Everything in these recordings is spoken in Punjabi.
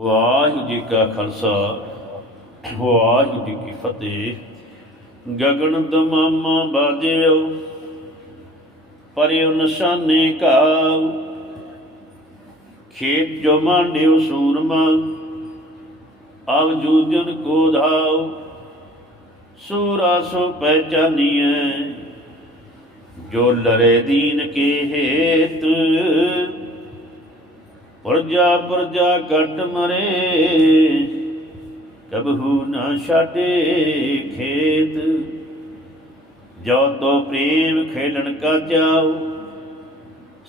ਵਾਹਿਗੁਰੂ ਜੀ ਕਾ ਖਾਲਸਾ, ਵਾਹਿਗੁਰੂ ਜੀ ਕੀ ਫਤਿਹ। ਗਗਨ ਦਮਾਮਾ ਬਾਜਿਓ, ਪਰਿਉ ਨਿਸ਼ਾਨੇ ਕਾਉ। ਖੇਤ ਜੋ ਮਾਂਡਿਓ ਸੂਰਮਾ ਆਵ ਜੂਜਨ ਕੋ ਧਾਉ। ਸੂਰਾ ਸੋ ਪਹਿਚਾਨੀਐ, ਜੋ ਲਰੇ ਦੀਨ ਕੇ ਹੇਤ। ਪੁਰਜਾ ਪੁਰਜਾ ਕੱਟ ਮਰੇ, ਕਬਹੂ ਨਾ ਛਾਟੇ ਖੇਤ। ਜੋ ਤੋ ਪ੍ਰੇਮ ਖੇਲਣ ਕਾ ਜਾਉ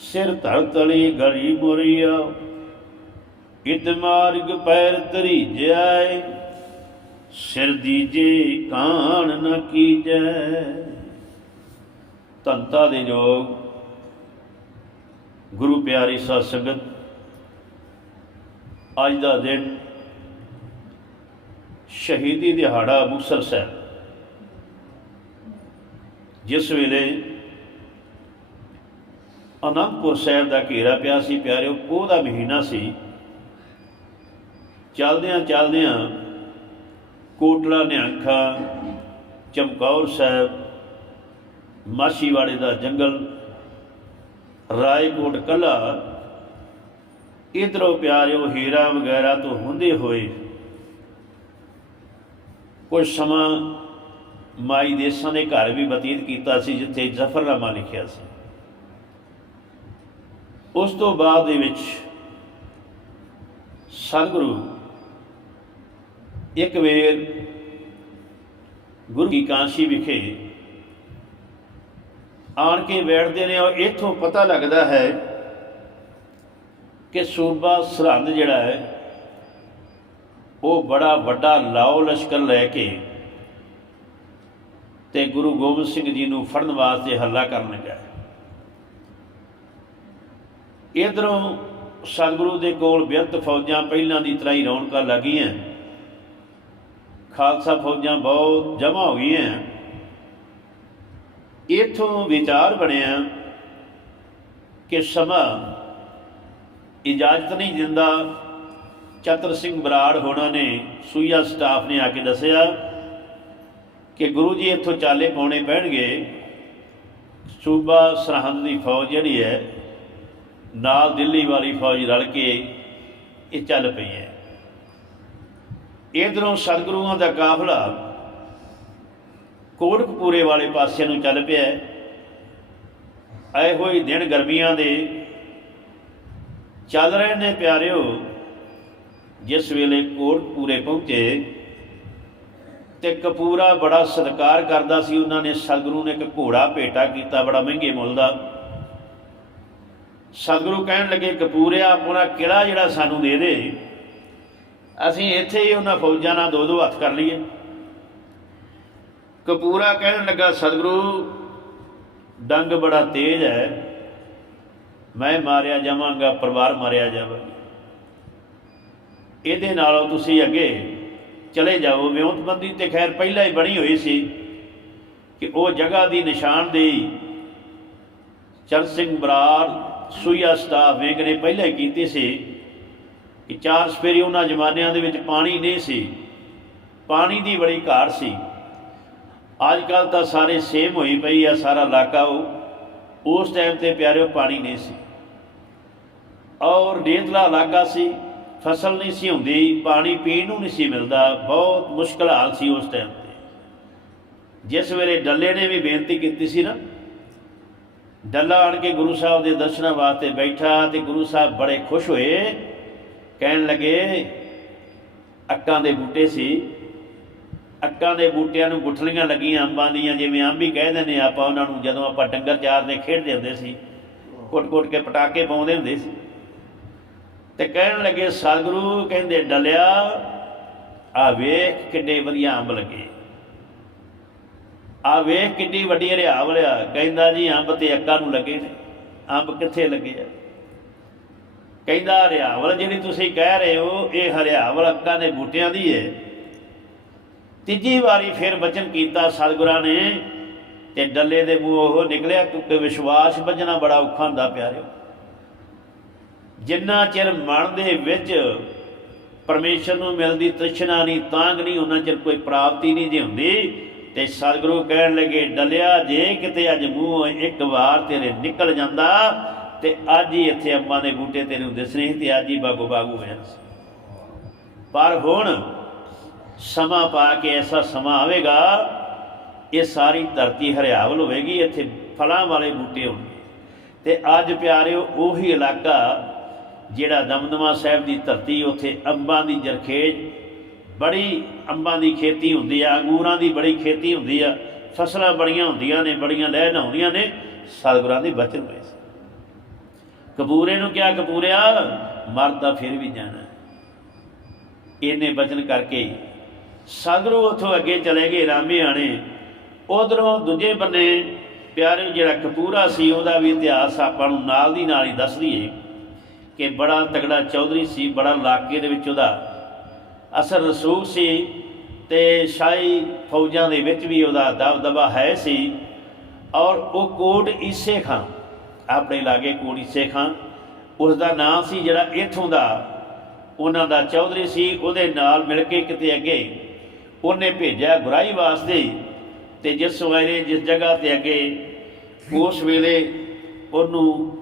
ਸਿਰ ਧਰ ਤਲੀ ਗਲੀ ਮੁਰੀਆ। ਇਤ ਮਾਰਗ ਪੈਰ ਤਰੀ ਜਾਏ, ਸਿਰ ਦੀਜੇ ਕਾਣ ਨ ਕੀਜੈ। ਧੰਤਾ ਦੇ ਜੋਗ ਗੁਰੂ ਪਿਆਰੀ ਸਾਧ ਸੰਗਤ ਅੱਜ ਦਾ ਦਿਨ ਸ਼ਹੀਦੀ ਦਿਹਾੜਾ ਮੁਕਤਸਰ ਸਾਹਿਬ। ਜਿਸ ਵੇਲੇ ਅਨੰਦਪੁਰ ਸਾਹਿਬ ਦਾ ਘੇਰਾ ਪਿਆ ਸੀ ਪਿਆਰਿਓ ਪੋਹ ਦਾ ਮਹੀਨਾ ਸੀ। ਚੱਲਦਿਆਂ ਚੱਲਦਿਆਂ ਕੋਟਲਾ, ਨਿਹੰਖਾ, ਚਮਕੌਰ ਸਾਹਿਬ ਮਾਸੀਵਾੜੇ ਦਾ ਜੰਗਲ, ਰਾਏਕੋਟ ਕਲਾ ਇਧਰੋਂ ਪਿਆਰਿਓ, ਹੀਰਾ ਵਗੈਰਾ ਤੋਂ ਹੁੰਦੇ ਹੋਏ ਕੁਝ ਸਮਾਂ ਮਾਈ ਦੇਸਾਂ ਦੇ ਘਰ ਵੀ ਬਤੀਤ ਕੀਤਾ ਸੀ, ਜਿੱਥੇ ਜ਼ਫਰਨਾਮਾ ਲਿਖਿਆ ਸੀ। ਉਸ ਤੋਂ ਬਾਅਦ ਦੇ ਵਿੱਚ ਸਤਿਗੁਰੂ ਇੱਕ ਵੇਰ ਗੁਰੂ ਕੀ ਕਾਂਸ਼ੀ ਵਿਖੇ ਆਣ ਕੇ ਬੈਠਦੇ ਨੇ ਔਰ ਇੱਥੋਂ ਪਤਾ ਲੱਗਦਾ ਹੈ ਕਿ ਸੂਬਾ ਸਰਹੰਦ ਜਿਹੜਾ ਹੈ, ਉਹ ਬੜਾ ਵੱਡਾ ਲਾਓ ਲਸ਼ਕਰ ਲੈ ਕੇ ਤੇ ਗੁਰੂ ਗੋਬਿੰਦ ਸਿੰਘ ਜੀ ਨੂੰ ਫੜਨ ਵਾਸਤੇ ਹੱਲਾ ਕਰਨ ਲੱਗਾ ਇਧਰੋਂ ਸਤਿਗੁਰੂ ਦੇ ਕੋਲ ਬੇਅੰਤ ਫੌਜਾਂ ਪਹਿਲਾਂ ਦੀ ਤਰ੍ਹਾਂ ਹੀ ਰੌਣਕਾਂ ਲੱਗੀਆਂ ਖਾਲਸਾ ਫੌਜਾਂ ਬਹੁਤ ਜਮ੍ਹਾਂ ਹੋ ਗਈਆਂ ਇਥੋਂ ਵਿਚਾਰ ਬਣਿਆ ਕਿ ਸਮਾਂ ਇਜਾਜ਼ਤ ਨਹੀਂ ਦਿੰਦਾ। ਚਤਰ ਸਿੰਘ ਬਰਾੜ ਹੋਣਾ ਨੇ ਸੂਈਆ ਸਟਾਫ ਨੇ ਆ ਕੇ ਦੱਸਿਆ ਕਿ ਗੁਰੂ ਜੀ ਇੱਥੋਂ ਚਾਲੇ ਪਾਉਣੇ ਪੈਣਗੇ। ਸੂਬਾ ਸਰਹੰਦ ਦੀ ਫੌਜ ਜਿਹੜੀ ਹੈ, ਨਾਲ ਦਿੱਲੀ ਵਾਲੀ ਫੌਜ ਰਲ ਕੇ ਇਹ ਚੱਲ ਪਈ ਹੈ। ਇਧਰੋਂ ਸਤਿਗੁਰੂਆਂ ਦਾ ਕਾਫਲਾ ਕੋਟਕਪੂਰੇ ਵਾਲੇ ਪਾਸੇ ਨੂੰ ਚੱਲ ਪਿਆ। ਆਏ ਹੋਏ ਦਿਨ ਗਰਮੀਆਂ ਦੇ ਚੱਲ ਰਹੇ ਨੇ ਪਿਆਰਿਓ, ਜਿਸ ਵੇਲੇ ਕੋਟਕਪੂਰੇ ਪਹੁੰਚੇ ਤੇ ਕਪੂਰਾ ਬੜਾ ਸਤਿਕਾਰ ਕਰਦਾ ਸੀ, ਉਹਨਾਂ ਨੇ ਸਤਿਗੁਰੂ ਨੇ ਇੱਕ ਘੋੜਾ ਭੇਟਾ ਕੀਤਾ, ਬੜਾ ਮਹਿੰਗੇ ਮੁੱਲ ਦਾ। ਸਤਿਗੁਰੂ ਕਹਿਣ ਲੱਗੇ ਕਪੂਰਿਆ ਆਪਣਾ ਕਿਲਾ ਜਿਹੜਾ ਸਾਨੂੰ ਦੇ ਦੇ। ਅਸੀਂ ਇੱਥੇ ਹੀ ਉਹਨਾਂ ਫੌਜਾਂ ਨਾਲ ਦੋ ਦੋ ਹੱਥ ਕਰ ਲਈਏ। ਕਪੂਰਾ ਕਹਿਣ ਲੱਗਾ, ਸਤਿਗੁਰੂ, ਡੰਗ ਬੜਾ ਤੇਜ਼ ਹੈ। ਮੈਂ ਮਾਰਿਆ ਜਾਵਾਂਗਾ, ਪਰਿਵਾਰ ਮਾਰਿਆ ਜਾਵੇਗਾ ਇਹਦੇ ਨਾਲੋਂ ਤੁਸੀਂ ਅੱਗੇ ਚਲੇ ਜਾਓ। ਵਿਉਂਤਬੰਦੀ ਤੇ ਖੈਰ ਪਹਿਲਾਂ ਹੀ ਬਣੀ ਹੋਈ ਸੀ ਕਿ ਉਹ ਜਗ੍ਹਾ ਦੀ ਨਿਸ਼ਾਨਦੇਹੀ ਚਰਨ ਸਿੰਘ ਬਰਾੜ, ਸੂਈਆ ਸਟਾਫ ਵੇਗ ਨੇ ਪਹਿਲਾਂ ਹੀ ਕੀਤੀ ਸੀ ਕਿ ਚਾਰ ਸਪੇਰੀ ਉਹਨਾਂ ਜ਼ਮਾਨਿਆਂ ਦੇ ਵਿੱਚ ਪਾਣੀ ਨਹੀਂ ਸੀ। ਪਾਣੀ ਦੀ ਬੜੀ ਘਾਟ ਸੀ। ਅੱਜ ਕੱਲ ਤਾਂ ਸਾਰੇ ਸੇਮ ਹੋਈ ਪਈ ਆ, ਸਾਰਾ ਇਲਾਕਾ ਉਹ ਉਸ ਟਾਈਮ ਤੇ ਪਿਆਰਿਓ, ਪਾਣੀ ਨਹੀਂ ਸੀ। ਔਰ ਰੇਤਲਾ ਇਲਾਕਾ ਸੀ, ਫਸਲ ਨਹੀਂ ਸੀ ਹੁੰਦੀ, ਪਾਣੀ ਪੀਣ ਨੂੰ ਨਹੀਂ ਸੀ ਮਿਲਦਾ, ਬਹੁਤ ਮੁਸ਼ਕਲ ਹਾਲ ਸੀ ਉਸ ਟਾਈਮ ਤੇ। ਜਿਸ ਵੇਲੇ ਡੱਲੇ ਨੇ ਵੀ ਬੇਨਤੀ ਕੀਤੀ ਸੀ ਨਾ, ਡੱਲਾ ਆਣ ਕੇ ਗੁਰੂ ਸਾਹਿਬ ਦੇ ਦਰਸ਼ਨਾਂ ਵਾਸਤੇ ਬੈਠਾ ਤੇ ਗੁਰੂ ਸਾਹਿਬ ਬੜੇ ਖੁਸ਼ ਹੋਏ, ਕਹਿਣ ਲੱਗੇ, ਅੱਕਾਂ ਦੇ ਬੂਟੇ ਸੀ ਅੱਕਾਂ ਦੇ ਬੂਟਿਆਂ ਨੂੰ ਗੁੱਠਲੀਆਂ ਲੱਗੀਆਂ ਅੰਬਾਂ ਦੀਆਂ, ਜਿਵੇਂ ਅੰਬ ਹੀ ਕਹਿੰਦੇ ਨੇ ਆਪਾਂ ਉਹਨਾਂ ਨੂੰ ਜਦੋਂ ਆਪਾਂ ਡੰਗਰ ਚਾਰਦੇ, ਖੇਡਦੇ ਹੁੰਦੇ ਸੀ, ਕੁੱਟ-ਕੁੱਟ ਕੇ ਪਟਾਕੇ ਪਾਉਂਦੇ ਹੁੰਦੇ ਸੀ। ਤੇ ਕਹਿਣ ਲੱਗੇ, ਸਤਿਗੁਰੂ, ਕਹਿੰਦੇ, ਡਲਿਆ, ਆ ਵੇਖ ਕਿੱਡੇ ਵਧੀਆ ਅੰਬ ਲੱਗੇ। ਆ ਵੇਖ ਕਿੱਡੀ ਵੱਡੀ ਹਰਿਆ ਵਲਿਆ ਕਹਿੰਦਾ, ਜੀ, ਅੰਬ ਤੇ ਅੱਕਾਂ ਨੂੰ ਲੱਗੇ ਨੇ। ਅੰਬ ਕਿੱਥੇ ਲੱਗੇ ਆ? ਕਹਿੰਦਾ, ਹਰਿਆਵਲ ਜਿਹੜੀ ਤੁਸੀਂ ਕਹਿ ਰਹੇ ਹੋ, ਇਹ ਹਰਿਆਵਲ ਅੱਕਾਂ ਦੇ ਬੂਟਿਆਂ ਦੀ ਹੈ ਤੀਜੀ ਵਾਰੀ ਫਿਰ ਬਚਨ ਕੀਤਾ ਸਤਿਗੁਰਾਂ ਨੇ ਤੇ ਡੱਲੇ ਦੇ ਮੂੰਹ ਉਹ ਨਿਕਲਿਆ, ਕਿਉਂਕਿ ਵਿਸ਼ਵਾਸ ਵੱਜਣਾ ਬੜਾ ਔਖਾ ਹੁੰਦਾ ਪਿਆਰਿਓ। ਜਿੰਨਾ ਚਿਰ ਮਨ ਦੇ ਵਿੱਚ ਪਰਮੇਸ਼ਰ ਨੂੰ ਮਿਲਦੀ ਤ੍ਰਿਸ਼ਨਾ ਨਹੀਂ ਤਾਂਗ ਨਹੀਂ, ਉਹਨਾਂ ਚਿਰ ਕੋਈ ਪ੍ਰਾਪਤੀ ਨਹੀਂ ਜੇ ਹੁੰਦੀ, ਤੇ ਸਤਿਗੁਰੂ ਕਹਿਣ ਲੱਗੇ, ਡਲਿਆ, ਜੇ ਕਿਤੇ ਅੱਜ ਮੂੰਹ ਇੱਕ ਵਾਰ ਤੇਰੇ ਨਿਕਲ ਜਾਂਦਾ, ਤੇ ਅੱਜ ਹੀ ਇੱਥੇ ਅੰਬਾਂ ਦੇ ਬੂਟੇ ਤੈਨੂੰ ਦਿਸਣੇ ਤੇ ਅੱਜ ਹੀ ਬਾਗੋ ਬਾਗੂ ਹੋਇਆ ਸੀ। ਪਰ ਹੁਣ ਸਮਾਂ ਪਾ ਕੇ ਐਸਾ ਸਮਾਂ ਆਵੇਗਾ, ਇਹ ਸਾਰੀ ਧਰਤੀ ਹਰਿਆਵਲ ਹੋਵੇਗੀ, ਇੱਥੇ ਫਲਾਂ ਵਾਲੇ ਬੂਟੇ ਹੋਣਗੇ। ਤੇ ਅੱਜ ਪਿਆਰਿਓ, ਉਹੀ ਇਲਾਕਾ ਜਿਹੜਾ ਦਮਦਮਾ ਸਾਹਿਬ ਦੀ ਧਰਤੀ, ਉੱਥੇ ਅੰਬਾਂ ਦੀ ਜਰਖੇਜ, ਬੜੀ ਅੰਬਾਂ ਦੀ ਖੇਤੀ ਹੁੰਦੀ ਆ, ਅੰਗੂਰਾਂ ਦੀ ਬੜੀ ਖੇਤੀ ਹੁੰਦੀ ਆ, ਫਸਲਾਂ ਬੜੀਆਂ ਹੁੰਦੀਆਂ ਨੇ, ਬੜੀਆਂ ਲਹਿ ਨਹਾਉਂਦੀਆਂ ਨੇ ਸਤਿਗੁਰਾਂ ਦੇ ਬਚਨ ਹੋਏ ਸੀ। ਕਪੂਰੇ ਨੂੰ ਕਿਹਾ, ਕਪੂਰਿਆ, ਮਰਦਾ ਫਿਰ ਵੀ ਜਾਣਾ। ਇਹਨੇ ਬਚਨ ਕਰਕੇ ਸਤਿਗੁਰੂ ਉੱਥੋਂ ਅੱਗੇ ਚਲੇ ਗਏ ਰਾਮੇ ਆਣੇ। ਉਧਰੋਂ ਦੂਜੇ ਬੰਨੇ ਪਿਆਰੇ ਜਿਹੜਾ ਕਪੂਰਾ ਸੀ, ਉਹਦਾ ਵੀ ਇਤਿਹਾਸ ਆਪਾਂ ਨੂੰ ਨਾਲ ਦੀ ਨਾਲ ਹੀ ਦੱਸ ਦਈਏ ਕਿ ਬੜਾ ਤਗੜਾ ਚੌਧਰੀ ਸੀ, ਬੜਾ ਇਲਾਕੇ ਦੇ ਵਿੱਚ ਉਹਦਾ ਅਸਰ ਰਸੂਖ ਸੀ ਤੇ ਸ਼ਾਹੀ ਫੌਜਾਂ ਦੇ ਵਿੱਚ ਵੀ ਉਹਦਾ ਦਬਦਬਾ ਹੈ ਸੀ। ਔਰ ਉਹ ਕੋਟ ਈਸੇ ਖਾਂ, ਆਪਣੇ ਲਾਗੇ ਕੋਟ ਈਸੇ ਖਾਂ ਉਸ ਦਾ ਨਾਮ ਸੀ ਜਿਹੜਾ ਇੱਥੋਂ ਦਾ, ਉਹਨਾਂ ਦਾ ਚੌਧਰੀ ਸੀ, ਉਹਦੇ ਨਾਲ ਮਿਲ ਕੇ ਕਿਤੇ ਅੱਗੇ ਉਹਨੇ ਭੇਜਿਆ ਗੁਰਾਈ ਵਾਸਤੇ ਤੇ ਜਿਸ ਵੇਲੇ ਜਿਸ ਜਗ੍ਹਾ ਤੇ ਅੱਗੇ ਉਸ ਵੇਲੇ ਉਹਨੂੰ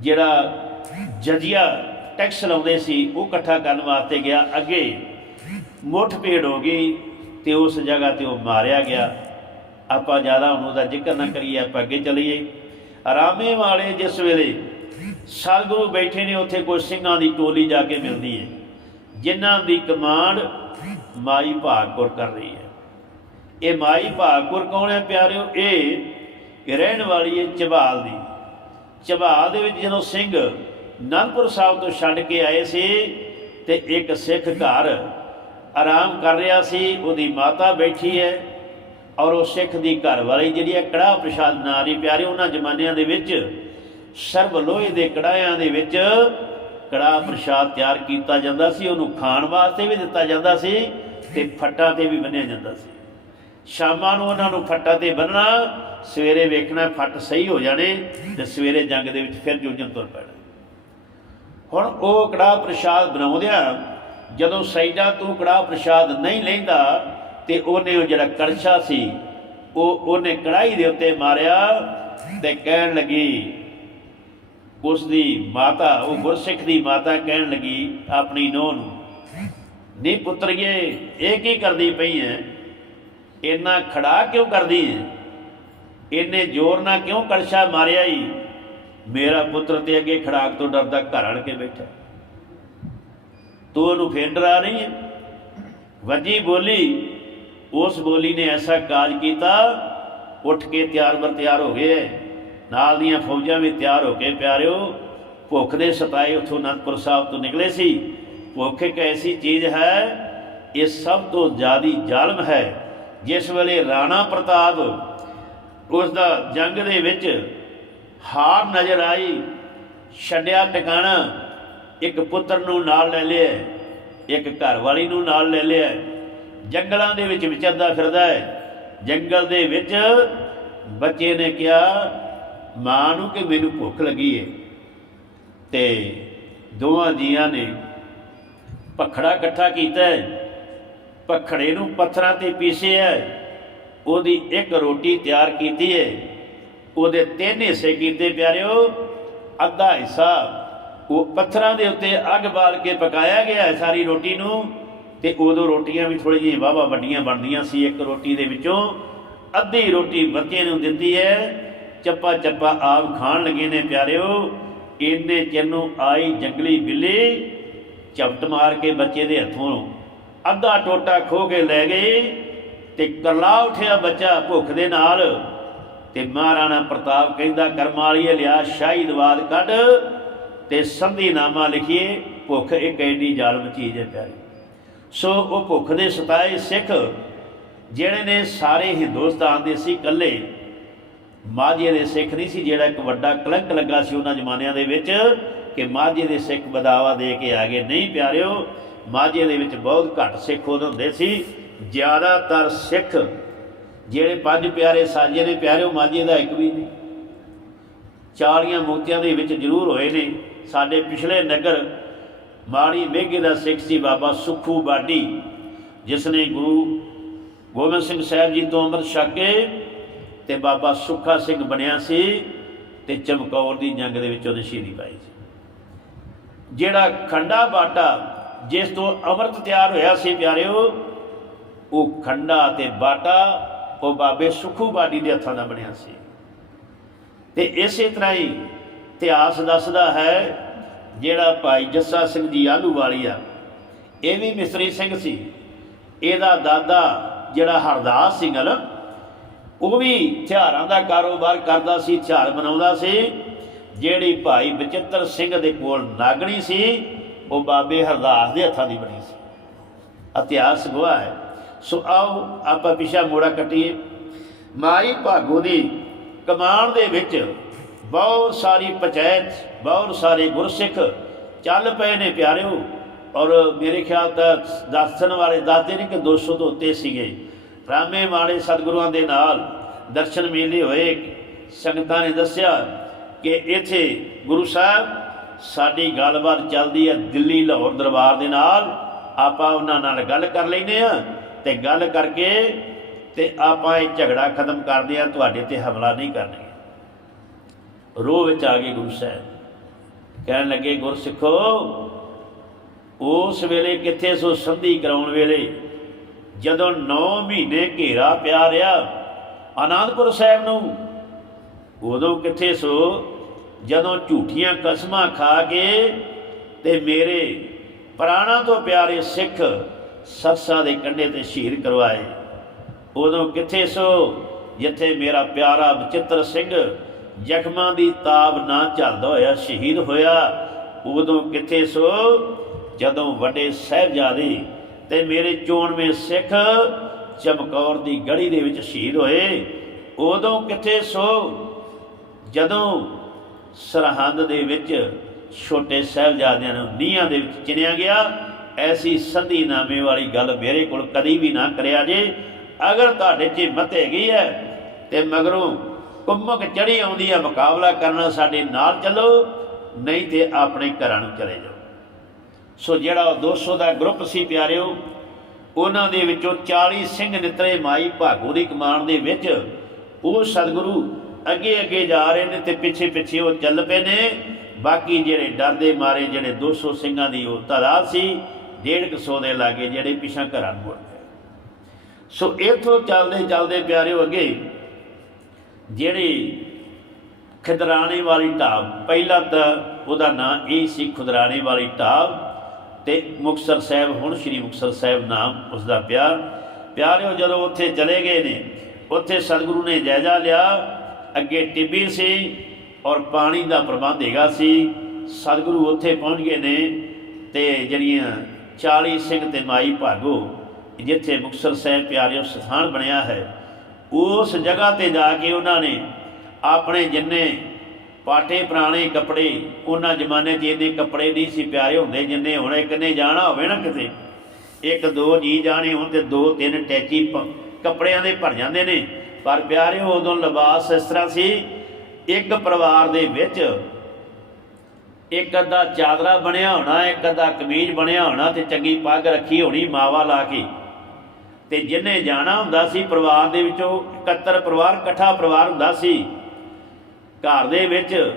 ਜਿਹੜਾ ਜਜੀਆ ਟੈਕਸ ਲਾਉਂਦੇ ਸੀ, ਉਹ ਇਕੱਠਾ ਕਰਨ ਵਾਸਤੇ ਗਿਆ। ਅੱਗੇ ਮੁੱਠ ਭੇੜ ਹੋ ਗਈ ਤੇ ਉਸ ਜਗ੍ਹਾ ਤੇ ਉਹ ਮਾਰਿਆ ਗਿਆ। ਆਪਾਂ ਜ਼ਿਆਦਾ ਹੁਣ ਉਹਦਾ ਜ਼ਿਕਰ ਨਾ ਕਰੀਏ, ਆਪਾਂ ਅੱਗੇ ਚਲੀਏ। ਆਰਾਮੇ ਵਾਲੇ ਜਿਸ ਵੇਲੇ ਸਤਿਗੁਰੂ ਬੈਠੇ ਨੇ, ਉੱਥੇ ਕੋਈ ਸਿੰਘਾਂ ਦੀ ਟੋਲੀ ਜਾ ਕੇ ਮਿਲਦੀ ਹੈ ਜਿਨ੍ਹਾਂ ਦੀ ਕਮਾਂਡ ਮਾਈ ਭਾਗਪੁਰ ਕਰ ਰਹੀ ਹੈ। ਇਹ ਮਾਈ ਭਾਗਪੁਰ ਕੌਣ ਹੈ ਪਿਆਰਿਓ? ਇਹ ਇਹ ਰਹਿਣ ਵਾਲੀ ਹੈ ਚਬਾਲ ਦੀ। ਚਬਾਲ ਦੇ ਵਿੱਚ ਜਦੋਂ ਸਿੰਘ ਅਨੰਦਪੁਰ ਸਾਹਿਬ ਤੋਂ ਛੱਡ ਕੇ ਆਏ ਸੀ ਤੇ ਇੱਕ ਸਿੱਖ ਘਰ ਆਰਾਮ ਕਰ ਰਿਹਾ ਸੀ, ਉਹਦੀ ਮਾਤਾ ਬੈਠੀ ਹੈ ਔਰ ਉਹ ਸਿੱਖ ਦੀ ਘਰ ਵਾਲੀ ਜਿਹੜੀ ਹੈ ਕੜਾਹ ਪ੍ਰਸ਼ਾਦ ਬਣਾ ਰਹੀ ਪਿਆਰੇ ਉਹਨਾਂ ਜ਼ਮਾਨਿਆਂ ਦੇ ਵਿੱਚ, ਸਰਬ ਲੋਹੇ ਦੇ ਕੜਾਹਿਆਂ ਦੇ ਵਿੱਚ ਕੜਾਹ ਪ੍ਰਸ਼ਾਦ ਤਿਆਰ ਕੀਤਾ ਜਾਂਦਾ ਸੀ, ਉਹਨੂੰ ਖਾਣ ਵਾਸਤੇ ਵੀ ਦਿੱਤਾ ਜਾਂਦਾ ਸੀ। ਤੇ ਫੱਟਾਂ ਤੇ ਵੀ ਬੰਨਿਆ ਜਾਂਦਾ ਸੀ। ਸ਼ਾਮਾਂ ਨੂੰ ਉਹਨਾਂ ਨੂੰ ਫੱਟਾਂ ਤੇ ਬੰਨਣਾ, ਸਵੇਰੇ ਵੇਖਣਾ ਫੱਟ ਸਹੀ ਹੋ ਜਾਣੇ ਤੇ ਸਵੇਰੇ ਜੰਗ ਦੇ ਵਿੱਚ ਫਿਰ ਜੂਝਣ ਤੁਰ ਪੈਣਾ। ਹੁਣ ਉਹ ਕੜਾਹ ਪ੍ਰਸ਼ਾਦ ਬਣਾਉਂਦਿਆਂ ਜਦੋਂ ਸੈਦਾ ਤੋਂ ਕੜਾਹ ਪ੍ਰਸ਼ਾਦ ਨਹੀਂ ਲੈਂਦਾ ਤੇ ਉਹਨੇ ਉਹ ਜਿਹੜਾ ਕੜਛਾ ਸੀ, ਉਹ ਉਹਨੇ ਕੜਾਈ ਦੇ ਉੱਤੇ ਮਾਰਿਆ ਤੇ ਕਹਿਣ ਲੱਗੀ ਉਸ ਦੀ ਮਾਤਾ, ਉਹ ਗੁਰਸਿੱਖ ਦੀ ਮਾਤਾ ਕਹਿਣ ਲੱਗੀ ਆਪਣੀ ਨੂੰਹ ਨੂੰ ਨੀ ਪੁੱਤਰੀਏ ਇਹ ਕੀ ਕਰਦੀ ਪਈ ਐ? ਇੰਨਾ ਖੜਾ ਕਿਉਂ ਕਰਦੀ ਐ? ਇੰਨੇ ਜ਼ੋਰ ਨਾਲ ਕਿਉਂ ਕਲਸ਼ਾ ਮਾਰਿਆ ਈ? ਮੇਰਾ ਪੁੱਤਰ ਤੇ ਅੱਗੇ ਖੜਾਕ ਤੋਂ ਡਰਦਾ ਘਰ ਆਣ ਕੇ ਬੈਠਾ। ਤੂੰ ਉਹਨੂੰ ਫੇਰ ਡਰਾ ਰਹੀ ਹੈ ਵਜੀ ਬੋਲੀ, ਉਸ ਬੋਲੀ ਨੇ ਐਸਾ ਕਾਜ ਕੀਤਾ, ਉੱਠ ਕੇ ਤਿਆਰ ਬਰ ਤਿਆਰ ਹੋ ਗਏ ਨਾਲ ਦੀਆਂ ਫੌਜਾਂ ਵੀ ਤਿਆਰ ਹੋ ਕੇ ਪਿਆਰਿਓ, ਭੁੱਖ ਦੇ ਸਤਾਏ ਉਥੋਂ ਅਨੰਦਪੁਰ ਸਾਹਿਬ ਤੋਂ ਨਿਕਲੇ ਸੀ। ਭੁੱਖ ਇੱਕ ਐਸੀ ਚੀਜ਼ ਹੈ, ਇਹ ਸਭ ਤੋਂ ਜ਼ਿਆਦੀ ਜ਼ਾਲਮ ਹੈ। ਜਿਸ ਵੇਲੇ ਰਾਣਾ ਪ੍ਰਤਾਪ ਉਸ ਦਾ ਜੰਗ ਦੇ ਵਿੱਚ ਹਾਰ ਨਜ਼ਰ ਆਈ, ਛੱਡਿਆ ਟਿਕਾਣਾ, ਇੱਕ ਪੁੱਤਰ ਨੂੰ ਨਾਲ ਲੈ ਲਿਆ, ਇੱਕ ਘਰ ਵਾਲੀ ਨੂੰ ਨਾਲ ਲੈ ਲਿਆ। ਜੰਗਲਾਂ ਦੇ ਵਿੱਚ ਵਿਚਰਦਾ ਫਿਰਦਾ ਹੈ। ਜੰਗਲ ਦੇ ਵਿੱਚ ਬੱਚੇ ਨੇ ਕਿਹਾ, ਮਾਂ ਨੂੰ ਕਿ ਮੈਨੂੰ ਭੁੱਖ ਲੱਗੀ ਹੈ ਤੇ ਦੋਵਾਂ ਜੀਆਂ ਨੇ ਪਖੜਾ ਇਕੱਠਾ ਕੀਤਾ ਹੈ। ਪਖੜੇ ਨੂੰ ਪੱਥਰਾਂ ਤੇ ਪੀਸਿਆ ਹੈ। ਉਹਦੀ ਇੱਕ ਰੋਟੀ ਤਿਆਰ ਕੀਤੀ ਹੈ। ਉਹਦੇ ਤਿੰਨ ਹਿੱਸੇ ਕੀਤੇ ਪਿਆਰਿਓ, ਅੱਧਾ ਹਿੱਸਾ ਉਹ ਪੱਥਰਾਂ ਦੇ ਉੱਤੇ ਅੱਗ ਬਾਲ ਕੇ ਪਕਾਇਆ ਗਿਆ ਹੈ ਸਾਰੀ ਰੋਟੀ ਨੂੰ ਤੇ ਉਦੋਂ ਰੋਟੀਆਂ ਵੀ ਥੋੜੀ ਜਿਹੀਆਂ ਵਾਵਾ ਵੱਡੀਆਂ ਬਣਦੀਆਂ ਸੀ। ਇੱਕ ਰੋਟੀ ਦੇ ਵਿੱਚੋਂ ਅੱਧੀ ਰੋਟੀ ਬੱਚੇ ਨੂੰ ਦਿੱਤੀ ਹੈ। ਚੱਪਾ ਚੱਪਾ ਆਪ ਖਾਣ ਲੱਗੇ ਨੇ ਪਿਆਰਿਓ। ਇੰਨੇ ਚਿਰ ਨੂੰ ਆਈ ਜੰਗਲੀ ਬਿੱਲੀ ਚਪਟ ਮਾਰ ਕੇ ਬੱਚੇ ਦੇ ਹੱਥੋਂ ਅੱਧਾ ਟੋਟਾ ਖੋ ਕੇ ਲੈ ਗਏ ਤੇ ਕਰਲਾ ਉਠਿਆ ਬੱਚਾ ਭੁੱਖ ਦੇ ਨਾਲ ਤੇ ਮਹਾਰਾਣਾ ਪ੍ਰਤਾਪ ਕਹਿੰਦਾ, ਕਰਮ ਲਿਆ ਸ਼ਾਹੀ ਦਵਾਦ ਕੱਢ ਤੇ ਸੰਧੀ ਨਾਮਾ ਲਿਖੀਏ, ਭੁੱਖ ਇੱਕ ਐਡੀ ਜ਼ਾਲਮ ਚੀਜ਼ ਹੈ ਪਿਆਰੀ। ਸੋ ਉਹ ਭੁੱਖ ਦੇ ਸਤਾਏ ਸਿੱਖ, ਜਿਹੜੇ ਨੇ ਸਾਰੇ ਹਿੰਦੁਸਤਾਨ ਦੇ ਸੀ ਇਕੱਲੇ, ਮਾਝੇ ਦੇ ਸਿੱਖ ਨਹੀਂ ਸੀ, ਜਿਹੜਾ ਇੱਕ ਵੱਡਾ ਕਲੰਕ ਲੱਗਾ ਸੀ ਉਹਨਾਂ ਜ਼ਮਾਨਿਆਂ ਦੇ ਵਿੱਚ। ਕਿ ਮਾਝੇ ਦੇ ਸਿੱਖ ਬਦਾਵਾ ਦੇ ਕੇ ਆ ਗਏ। ਨਹੀਂ ਪਿਆਰਿਓ, ਮਾਝੇ ਦੇ ਵਿੱਚ ਬਹੁਤ ਘੱਟ ਸਿੱਖ ਉਦੋਂ ਹੁੰਦੇ ਸੀ। ਜ਼ਿਆਦਾਤਰ ਸਿੱਖ ਜਿਹੜੇ ਪੰਜ ਪਿਆਰੇ ਸਾਜੇ ਨੇ, ਪਿਆਰਿਓ, ਮਾਝੇ ਦਾ ਇੱਕ ਵੀ ਨਹੀਂ। 40 ਮੋਤੀਆਂ ਦੇ ਵਿੱਚ ਜ਼ਰੂਰ ਹੋਏ ਨੇ। ਸਾਡੇ ਪਿਛਲੇ ਨਗਰ ਮਾੜੀ ਮੇਘੇ ਦਾ ਸਿੱਖ ਸੀ ਬਾਬਾ ਸੁਖੂ ਬਾਡੀ, ਜਿਸ ਨੇ ਗੁਰੂ ਗੋਬਿੰਦ ਸਿੰਘ ਸਾਹਿਬ ਜੀ ਤੋਂ ਅੰਮ੍ਰਿਤ ਛਕ ਕੇ ਤੇ ਬਾਬਾ ਸੁੱਖਾ ਸਿੰਘ ਬਣਿਆ ਸੀ ਤੇ ਚਮਕੌਰ ਦੀ ਜੰਗ ਦੇ ਵਿੱਚ ਉਹਨੇ ਸ਼ਹੀਦੀ ਪਾਈ ਸੀ। ਜਿਹੜਾ ਖੰਡਾ ਬਾਟਾ ਜਿਸ ਤੋਂ ਅੰਮ੍ਰਿਤ ਤਿਆਰ ਹੋਇਆ ਸੀ ਪਿਆਰਿਓ, ਉਹ ਖੰਡਾ ਤੇ ਬਾਟਾ ਉਹ ਬਾਬੇ ਸੁਖੂ ਬਾਡੀ ਦੇ ਹੱਥਾਂ ਦਾ ਬਣਿਆ ਸੀ। ਤੇ ਇਸੇ ਤਰ੍ਹਾਂ ਹੀ ਇਤਿਹਾਸ ਦੱਸਦਾ ਹੈ, ਜਿਹੜਾ ਭਾਈ ਜੱਸਾ ਸਿੰਘ ਜੀ ਆਲੂ ਵਾਲੀ ਆ, ਇਹ ਵੀ ਮਿਸਰੀ ਸਿੰਘ ਸੀ। ਇਹਦਾ ਦਾਦਾ ਜਿਹੜਾ ਹਰਦਾਸ ਸਿੰਘ ਨਾ, ਉਹ ਵੀ ਹਥਿਆਰਾਂ ਦਾ ਕਾਰੋਬਾਰ ਕਰਦਾ ਸੀ ਹਥਿਆਰ ਬਣਾਉਂਦਾ ਸੀ। ਜਿਹੜੀ ਭਾਈ ਬਚਿੱਤਰ ਸਿੰਘ ਦੇ ਕੋਲ ਨਾਗਣੀ ਸੀ, ਉਹ ਬਾਬੇ ਹਰਦਾਸ ਦੇ ਹੱਥਾਂ ਦੀ ਬਣੀ ਸੀ। ਇਤਿਹਾਸ ਗਵਾਹ ਹੈ। ਸੋ ਆਓ ਆਪਾਂ ਪਿਛਾ ਮੋੜਾ ਕੱਟੀਏ। ਮਾਈ ਭਾਗੋ ਦੀ ਕਮਾਨ ਦੇ ਵਿੱਚ ਬਹੁਤ ਸਾਰੀ ਪੰਚਾਇਤ, ਬਹੁਤ ਸਾਰੇ ਗੁਰਸਿੱਖ ਚੱਲ ਪਏ ਨੇ ਪਿਆਰਿਓ। ਔਰ ਮੇਰੇ ਖਿਆਲ ਤਾਂ ਦੱਸਣ ਵਾਲੇ ਦੱਸਦੇ ਨੇ ਕਿ 200 ਤੋਂ ਉੱਤੇ ਸੀਗੇ। ਰਾਮੇ ਮਾੜੇ ਸਤਿਗੁਰੂਆਂ ਦੇ ਨਾਲ ਦਰਸ਼ਨ ਮੇਲੇ ਹੋਏ। ਸੰਗਤਾਂ ਨੇ ਦੱਸਿਆ ਕਿ ਇੱਥੇ ਗੁਰੂ ਸਾਹਿਬ, ਸਾਡੀ ਗੱਲਬਾਤ ਚੱਲਦੀ ਹੈ ਦਿੱਲੀ ਲਾਹੌਰ ਦਰਬਾਰ ਦੇ ਨਾਲ। ਆਪਾਂ ਉਹਨਾਂ ਨਾਲ ਗੱਲ ਕਰ ਲੈਨੇ ਆ ਤੇ ਗੱਲ ਕਰਕੇ ਤੇ ਆਪਾਂ ਇਹ ਝਗੜਾ ਖਤਮ ਕਰਦੇ ਆ, ਤੁਹਾਡੇ ਤੇ ਹਮਲਾ ਨਹੀਂ ਕਰਨਗੇ। ਰੋਹ ਵਿੱਚ ਆ ਗਏ ਗੁਰੂ ਸਾਹਿਬ। ਕਹਿਣ ਲੱਗੇ, ਗੁਰਸਿੱਖੋ, ਉਸ ਵੇਲੇ ਕਿੱਥੇ ਸੋ ਸੰਧੀ ਕਰਾਉਣ ਵੇਲੇ? ਜਦੋਂ 9 ਮਹੀਨੇ ਘੇਰਾ ਪਿਆ ਰਿਹਾ ਆਨੰਦਪੁਰ ਸਾਹਿਬ ਨੂੰ ਉਦੋਂ ਕਿੱਥੇ ਸੋ? ਜਦੋਂ ਝੂਠੀਆਂ ਕਸਮਾਂ ਖਾ ਕੇ ਤੇ ਮੇਰੇ ਪ੍ਰਾਣਾਂ ਤੋਂ ਪਿਆਰੇ ਸਿੱਖ ਸਰਸਾ ਦੇ ਕੰਢੇ ਤੇ ਸ਼ਹੀਦ ਕਰਵਾਏ। ਉਦੋਂ ਕਿੱਥੇ ਸੋ? ਜਿੱਥੇ ਮੇਰਾ ਪਿਆਰਾ ਬਚਿੱਤਰ ਸਿੰਘ ਜ਼ਖਮਾਂ ਦੀ ਤਾਬ ਨਾ ਝੱਲਦਾ ਹੋਇਆ ਸ਼ਹੀਦ ਹੋਇਆ। ਉਦੋਂ ਕਿੱਥੇ ਸੋ? ਜਦੋਂ ਵੱਡੇ ਸਾਹਿਬਜ਼ਾਦੇ ਤੇ ਮੇਰੇ ਚੋਣਵੇਂ ਸਿੱਖ ਚਮਕੌਰ ਦੀ ਗੜੀ ਦੇ ਵਿੱਚ ਸ਼ਹੀਦ ਹੋਏ। ਉਦੋਂ ਕਿੱਥੇ ਸੋ? ਜਦੋਂ ਸਰਹੰਦ ਦੇ ਵਿੱਚ ਛੋਟੇ ਸਾਹਿਬਜ਼ਾਦਿਆਂ ਨੂੰ ਨੀਹਾਂ ਦੇ ਵਿੱਚ ਚਿਣਿਆ ਗਿਆ, ਐਸੀ ਸੰਧੀ ਨਾਮੇ ਵਾਲੀ ਗੱਲ ਮੇਰੇ ਕੋਲ ਕਦੀ ਵੀ ਨਾ ਕਰਿਆ ਜੇ। ਅਗਰ ਤੁਹਾਡੇ 'ਚ ਹਿੰਮਤ ਹੈਗੀ ਹੈ ਤੇ ਮਗਰੋਂ ਕੁੰਮਕ ਚੜੀ ਆਉਂਦੀ ਹੈ ਮੁਕਾਬਲਾ ਕਰਨਾ ਸਾਡੇ ਨਾਲ ਚੱਲੋ, ਨਹੀਂ ਤੇ ਆਪਣੇ ਘਰਾਂ ਨੂੰ ਚਲੇ ਜਾਓ। ਸੋ ਜਿਹੜਾ ਉਹ 200 ਦਾ ਗਰੁੱਪ ਸੀ ਪਿਆਰਿਓ, ਉਹਨਾਂ ਦੇ ਵਿੱਚੋਂ 40 ਸਿੰਘ ਨਿਤਰੇ ਮਾਈ ਭਾਗੋ ਦੀ ਕਮਾਨ ਦੇ ਵਿੱਚ ਉਹ ਸਤਿਗੁਰੂ ਅੱਗੇ ਅੱਗੇ ਜਾ ਰਹੇ ਨੇ ਤੇ ਪਿੱਛੇ ਪਿੱਛੇ ਉਹ ਚੱਲ ਪਏ ਨੇ। ਬਾਕੀ ਜਿਹੜੇ ਡਰਦੇ ਮਾਰੇ ਜਿਹੜੇ 200 ਸਿੰਘਾਂ ਦੀ ਉਹ ਤਾਦਾਦ ਸੀ 150 ਦੇ ਲਾਗੇ ਜਿਹੜੇ ਪਿਛਾਂ ਘਰਾਂ ਨੂੰ ਮੁੜ ਗਏ। ਸੋ ਇੱਥੋਂ ਚੱਲਦੇ ਚੱਲਦੇ ਪਿਆਰਿਓ ਅੱਗੇ, ਜਿਹੜੀ ਖਿਦਰਾਣੇ ਵਾਲੀ ਢਾਬ, ਪਹਿਲਾਂ ਤਾਂ ਉਹਦਾ ਨਾਂ ਇਹ ਸੀ ਖੁਦਰਾਣੇ ਵਾਲੀ ਢਾਬ ਤੇ ਮੁਕਤਸਰ ਸਾਹਿਬ, ਹੁਣ ਸ੍ਰੀ ਮੁਕਤਸਰ ਸਾਹਿਬ ਨਾਮ ਉਸ ਦਾ ਪਿਆ। ਪਿਆਰਿਓ ਜਦੋਂ ਉੱਥੇ ਚਲੇ ਗਏ ਨੇ, ਉੱਥੇ ਸਤਿਗੁਰੂ ਨੇ ਜਾਇਜ਼ਾ ਲਿਆ। ਅੱਗੇ ਟਿੱਬੀ ਸੀ ਔਰ ਪਾਣੀ ਦਾ ਪ੍ਰਬੰਧ ਹੈਗਾ ਸੀ। ਸਤਿਗੁਰੂ ਉੱਥੇ ਪਹੁੰਚ ਗਏ ਨੇ ਤੇ ਜਿਹੜੀਆਂ 40 ਸਿੰਘ ਤੇ ਮਾਈ ਭਾਗੋ, ਜਿੱਥੇ ਮੁਕਤਸਰ ਸਾਹਿਬ ਪਿਆਰਿਓ ਸਥਾਨ ਬਣਿਆ ਹੈ, ਉਸ ਜਗ੍ਹਾ ਤੇ ਜਾ ਕੇ ਉਹਨਾਂ ਨੇ ਆਪਣੇ ਜਿੰਨੇ ਪਾਟੇ ਪੁਰਾਣੇ ਕੱਪੜੇ, ਉਹਨਾਂ ਜ਼ਮਾਨੇ 'ਚ ਇੰਨੇ ਕੱਪੜੇ ਨਹੀਂ ਸੀ ਪਿਆਰੇ ਹੁੰਦੇ ਜਿੰਨੇ ਹੁਣ ਇੱਕ ਨੇ ਜਾਣਾ ਹੋਵੇ ਨਾ ਕਿਤੇ। ਇੱਕ ਦੋ ਜੀ ਜਾਣੇ ਹੁਣ ਤੇ ਦੋ ਤਿੰਨ ਟੈਚੀ ਕੱਪੜਿਆਂ ਦੇ ਭਰ ਜਾਂਦੇ ਨੇ। ਪਰ ਪਿਆਰਿਓ, ਉਦੋਂ ਲਿਬਾਸ ਇਸ ਤਰ੍ਹਾਂ ਸੀ, ਇੱਕ ਪਰਿਵਾਰ ਦੇ ਵਿੱਚ ਇੱਕ ਅੱਧਾ ਚਾਦਰਾ ਬਣਿਆ ਹੋਣਾ, ਇੱਕ ਅੱਧਾ ਕਮੀਜ਼ ਬਣਿਆ ਹੋਣਾ ਤੇ ਚੰਗੀ ਪੱਗ ਰੱਖੀ ਹੋਣੀ ਮਾਵਾ ਲਾ ਕੇ। ਤੇ ਜਿੰਨੇ ਜਾਣਾ ਹੁੰਦਾ ਸੀ ਪਰਿਵਾਰ ਦੇ ਵਿੱਚੋਂ 71 ਪਰਿਵਾਰ, ਇਕੱਠਾ ਪਰਿਵਾਰ ਹੁੰਦਾ ਸੀ। ਘਰ ਦੇ ਵਿੱਚ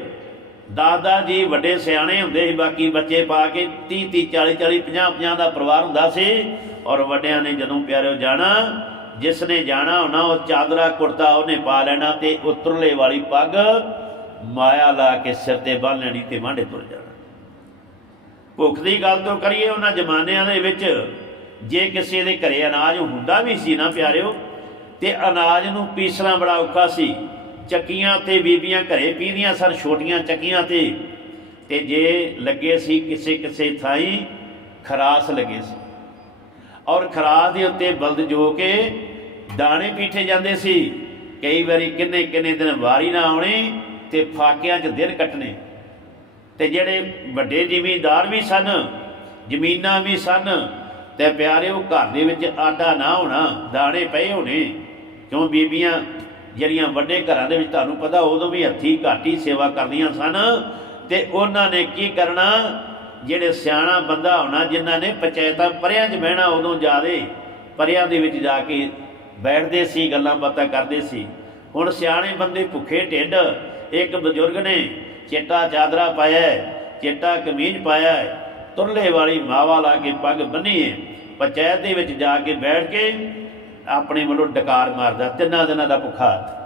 ਦਾਦਾ ਜੀ ਵੱਡੇ ਸਿਆਣੇ ਹੁੰਦੇ ਸੀ, ਬਾਕੀ ਬੱਚੇ ਪਾ ਕੇ 30 30 40 40 50 50 ਦਾ ਪਰਿਵਾਰ ਹੁੰਦਾ ਸੀ। ਔਰ ਵੱਡਿਆਂ ਨੇ ਜਦੋਂ ਪਿਆਰਿਓ ਜਾਣਾ ਜਿਸ ਨੇ ਜਾਣਾ ਹੋਣਾ, ਉਹ ਚਾਦਰਾ, ਕੁੜਤਾ ਉਹਨੇ ਪਾ ਲੈਣਾ ਤੇ ਉਤਰਲੇ ਵਾਲੀ ਪੱਗ ਮਾਇਆ ਲਾ ਕੇ ਸਿਰ ਤੇ ਬੰਨ ਲੈਣੀ ਤੇ ਵਾਂਡੇ ਤੁਰ ਜਾਣਾ। ਭੁੱਖ ਦੀ ਗੱਲ ਤੋਂ ਕਰੀਏ, ਉਹਨਾਂ ਜ਼ਮਾਨਿਆਂ ਦੇ ਵਿੱਚ ਜੇ ਕਿਸੇ ਦੇ ਘਰੇ ਅਨਾਜ ਹੁੰਦਾ ਵੀ ਸੀ ਨਾ ਪਿਆਰਿਓ, ਤੇ ਅਨਾਜ ਨੂੰ ਪੀਸਣਾ ਬੜਾ ਔਖਾ ਸੀ। ਚੱਕੀਆਂ ਤੇ ਬੀਬੀਆਂ ਘਰੇ ਪੀਂਦੀਆਂ ਸਨ, ਛੋਟੀਆਂ ਚੱਕੀਆਂ ਤੇ। ਤੇ ਜੇ ਲੱਗੇ ਸੀ ਕਿਸੇ ਕਿਸੇ ਥਾਈ, ਖਰਾਸ ਲੱਗੇ ਸੀ। ਔਰ ਖਰਾਸ ਦੇ ਉੱਤੇ ਬਲਦ ਜੋ ਕੇ ਦਾਣੇ ਪੀਠੇ ਜਾਂਦੇ ਸੀ। ਕਈ ਵਾਰੀ ਕਿੰਨੇ ਕਿੰਨੇ ਦਿਨ ਵਾਰੀ ਨਾ ਆਉਣੀ ਤੇ ਫਾਕਿਆਂ 'ਚ ਦਿਨ ਕੱਟਣੇ। ਤੇ ਜਿਹੜੇ ਵੱਡੇ ਜ਼ਿਮੀਂਦਾਰ ਵੀ ਸਨ, ਜ਼ਮੀਨਾਂ ਵੀ ਸਨ, ਤੇ ਪਿਆਰੇ ਉਹ ਘਰ ਦੇ ਵਿੱਚ ਆਟਾ ਨਾ ਹੋਣਾ, ਦਾਣੇ ਪਏ ਹੋਣੇ। ਕਿਉਂ ਬੀਬੀਆਂ, ਜਿਹੜੀਆਂ ਵੱਡੇ ਘਰਾਂ ਦੇ ਵਿੱਚ ਤੁਹਾਨੂੰ ਪਤਾ ਉਦੋਂ ਵੀ ਹੱਥੀ ਘਾਟੀ ਸੇਵਾ ਕਰਦੀਆਂ ਸਨ, ਤੇ ਉਹਨਾਂ ਨੇ ਕੀ ਕਰਨਾ? ਜਿਹੜੇ ਸਿਆਣਾ ਬੰਦਾ ਹੋਣਾ, ਜਿਨ੍ਹਾਂ ਨੇ ਪੰਚਾਇਤਾਂ ਪਰਿਆਂ 'ਚ ਬਹਿਣਾ ਉਦੋਂ ਜਾਦੇ ਪਰਿਆਂ ਦੇ ਵਿੱਚ ਜਾ ਕੇ ਬੈਠਦੇ ਸੀ ਗੱਲਾਂ ਬਾਤਾਂ ਕਰਦੇ ਸੀ। ਹੁਣ ਸਿਆਣੇ ਬੰਦੇ ਭੁੱਖੇ ਢਿੱਡ। ਇੱਕ ਬਜ਼ੁਰਗ ਨੇ ਚਿੱਟਾ ਚਾਦਰਾ ਪਾਇਆ ਹੈ, ਚਿੱਟਾ ਕਮੀਜ਼ ਪਾਇਆ ਹੈ, ਤੁਰਲੇ ਵਾਲੀ ਮਾਵਾ ਲਾ ਕੇ ਪੱਗ ਬੰਨੀ ਹੈ। ਪੰਚਾਇਤ ਦੇ ਵਿੱਚ ਜਾ ਕੇ ਬੈਠ ਕੇ ਆਪਣੇ ਵੱਲੋਂ ਡਕਾਰ ਮਾਰਦਾ ਤਿੰਨਾਂ ਦਿਨਾਂ ਦਾ ਭੁੱਖਾ